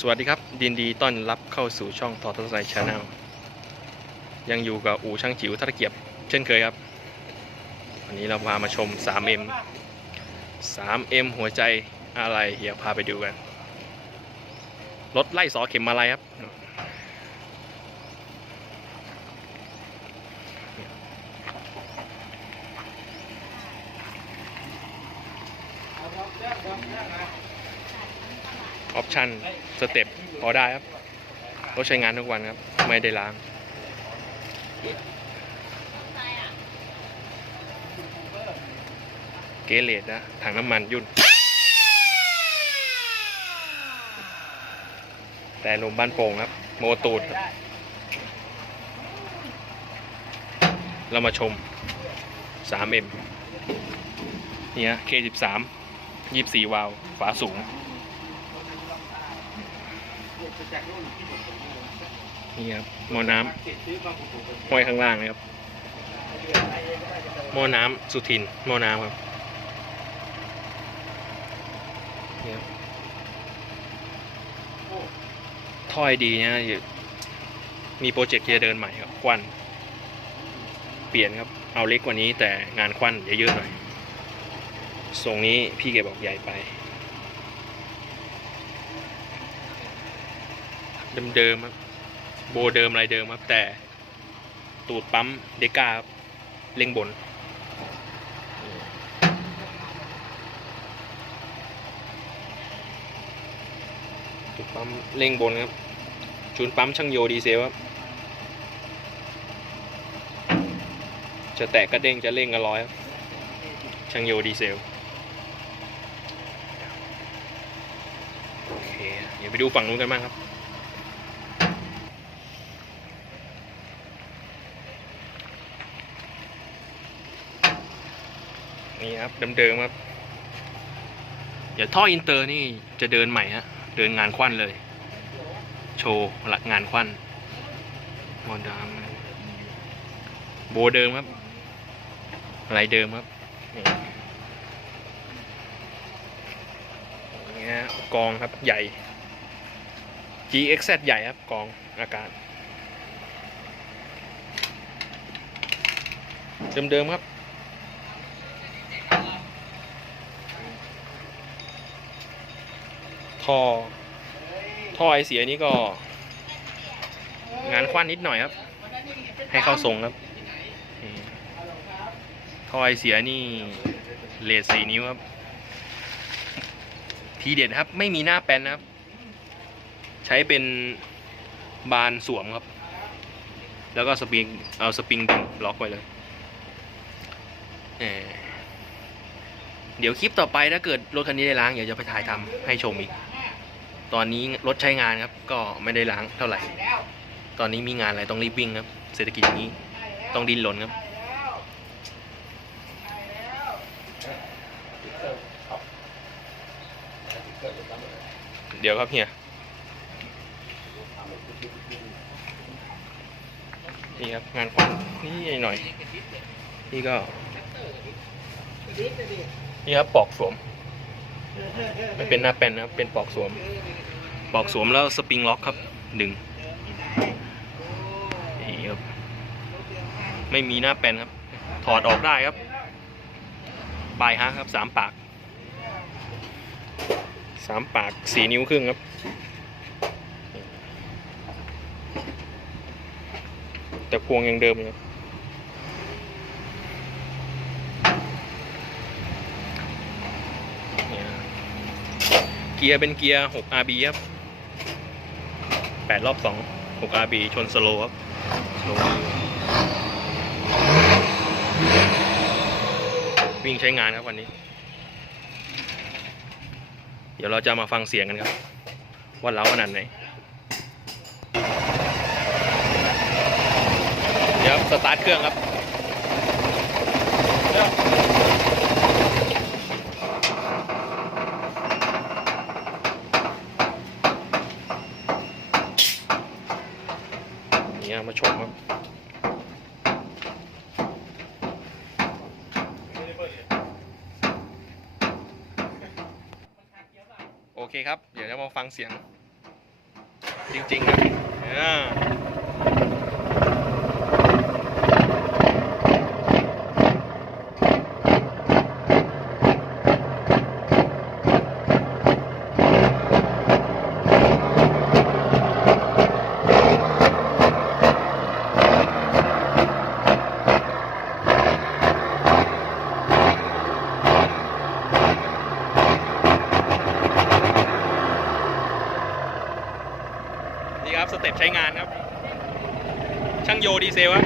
สวัสดีครับดินดีต้อนรับเข้าสู่ช่องทอทัศน์ชาแนลยังอยู่กับอู่ช่างจิ๋วทัตะเกียบ เช่นเคยครับวันนี้เราพามาชม 3M 3M หัวใจอะไรเดี๋ยวพาไปดูกันรถไล่สอเข็มมาลัยครับ ออปชั่นสเต็ปพอได้ครับรถใช้งานทุกวันครับ ไม่ได้ล้าง เกเลดนะถังน้ำมันยุ่น แต่ลมบ้านโป่งครับ โมตูดครับ เรามาชม 3M เนี่ย K13 24 วาล์วฝาสูง นี่ครับหม้อน้ำห้อยข้างล่างนะครับหม้อน้ำสุทินหม้อน้ำครับนี่ครับถ้อยดีนะอยู่มีโปรเจกต์จะเดินใหม่ครับควันเปลี่ยนครับเอาเล็กกว่านี้แต่งานควันเยอะๆหน่อยทรงนี้พี่แกบอกใหญ่ไป เดิมๆครับ โบเดิมอะไรเดิมครับ แต่ตูดปั๊มเดก้าครับเร่งบน ตูดปั๊มเร่งบนครับ จูนปั๊มช่างโยดีเซลครับ จะแตะกระเด้งจะเร่งกระร้อยครับ ช่างโยดีเซลโอเค เดี๋ยวไปดูฝั่งนู้นกันบ้างครับ นี่ครับเดิมๆครับ เดี๋ยวท่ออินเตอร์นี่จะเดินใหม่ฮะ เดินงานควันเลย โชว์หลักงานควันมอดามโบเดิมครับ อะไรเดิมครับ นี่นี่ฮะกองครับใหญ่ GXZ ใหญ่ครับกองอากาศเดิมๆครับ ท่อ ท่อไอเสียนี้ก็ งานควันนิดหน่อยครับ ให้เข้าทรงครับท่อไอเสียนี่เลสสี่นิ้วครับ ทีเด็ดครับ ไม่มีหน้าแป้นนะครับ ใช้เป็นบานสวมครับ แล้วก็สปริงเอาสปริงดึงล็อกไว้เลยเออ เดี๋ยวคลิปต่อไปถ้าเกิดรถคันนี้ได้ล้างเดี๋ยวจะไปถ่ายทำให้ชมอีก ตอนนี้รถใช้งานครับ ก็ไม่ได้ล้างเท่าไหร่ ตอนนี้มีงานอะไรต้องรีบวิ่งครับ เศรษฐกิจอย่างนี้ต้องดิ้นรนครับเดี๋ยวครับเฮียนี่ครับงานควันนี่หน่อย นี่ก็ นี่ครับปอกสวม ไม่เป็นหน้าแป้นนะครับ เป็นปอกสวม ปอกสวมแล้วสปริงล็อกครับดึงนี่ครับ ไม่มีหน้าแป้นครับ ถอดออกได้ครับปลายฮะครับสามปากสามปากสี่นิ้วครึ่งครับ แต่พวงยังเดิมอยู่ครับ เนี่ย เกียร์เป็นเกียร์ 6 RB ครับ 8 รอบ 2 6 RB ชนสโลครับสโลว์วิ่งใช้งานครับวันนี้ เดี๋ยวเราจะมาฟังเสียงกันครับ ว่าเล้าขนาดไหนเดี๋ยวสตาร์ทเครื่องครับ นี่ครับมา ชมครับโอเคครับ เดี๋ยวจะมาฟังเสียง จริงๆครั ครับสเต็ปใช้งานครับ ช่างโยดีเซลครับ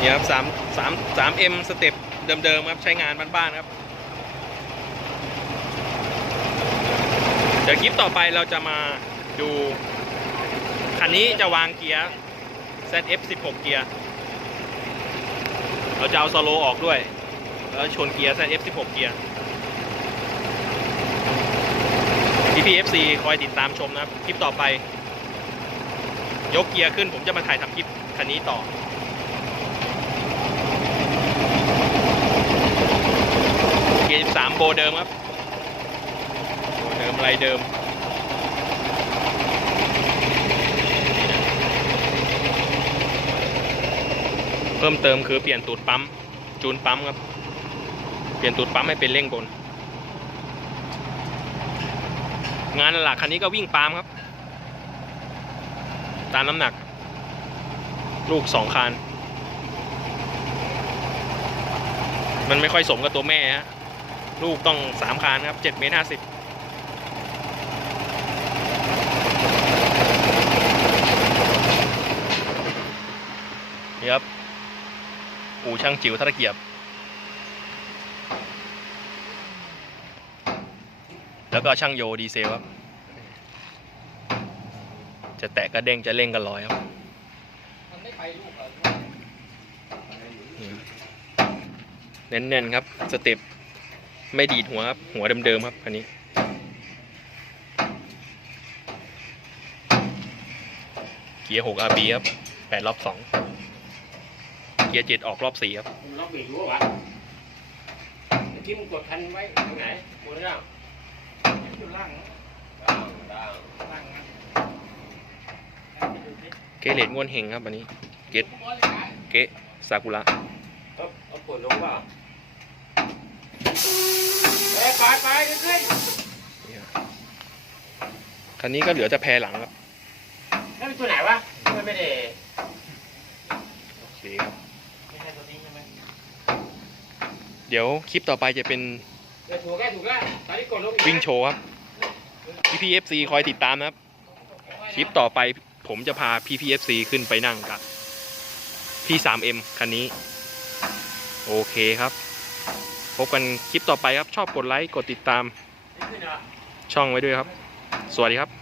นี่ครับสามสามสามเอ็มสเต็ปเดิมๆครับ ใช้งานบ้านๆครับ เดี๋ยวคลิปต่อไปเราจะมาดู คันนี้จะวางเกียร์ ZF 16 เกียร์ เราจะเอาสโลออกด้วย แล้วชนเกียร์ ZF 16 เกียร์ PPFC คอยติดตามชมนะครับ คลิปต่อไป ยกเกียร์ขึ้นผมจะมาถ่ายทำคลิปคันนี้ต่อ 43 โบเดิมครับ โบเดิมอะไรเดิม เพิ่มเติมคือเปลี่ยนตูดปั๊ม จูนปั๊มครับ เปลี่ยนตูดปั๊มให้เป็นเร่งบน งานหลักคันนี้ก็วิ่งปั๊มครับ ตามน้ำหนัก ลูกสองคันมันไม่ค่อยสมกับตัวแม่ฮะ ลูกต้องสามคานครับเจ็ดเมตรห้าสิบนี่ครับ อู่ช่างจิ๋วท่าตะเกียบ แล้วก็ช่างโยดีเซลครับ จะแตะกระเด้งจะเร่งกันลอยครับเน้นๆครับ สเต็ป ไม่ดีดหัวครับ หัวเดิมๆครับ อันนี้ เกียร์6 RB ครับ8รอบ2เกียร์7ออกรอบ4ครับมึงล็อกเบรกรู้ป่ะวะเมื่อกี้มึงกดคันไว้ตรงไหนกดแล้วอยู่ล่างล่างล่างล่างนะเกเลตงวนเฮงครับอันนี้ เกตเกะซากุระเอาเอากดลงเปล่าเอ้ย ไปไปขึ้นคันนี้ก็เหลือจะแพรหลังครับนั่นเป็นตัวไหนวะมันไม่ได้โอเคครับไม่ใช่ตัวนี้ใช่ไหมเดี๋ยวคลิปต่อไปจะเป็นเออถูกแล้วถูกแล้วตอนนี้กดลงอีกนะวิ่งโชว์ครับ PPFC คอยติดตามนะครับ คลิปต่อไปผมจะพา PPFC ขึ้นไปนั่งกับพี่ 3M คันนี้ โอเคครับ พบกันคลิปต่อไปครับ ชอบกดไลค์ กดติดตาม ช่องไว้ด้วยครับ สวัสดีครับ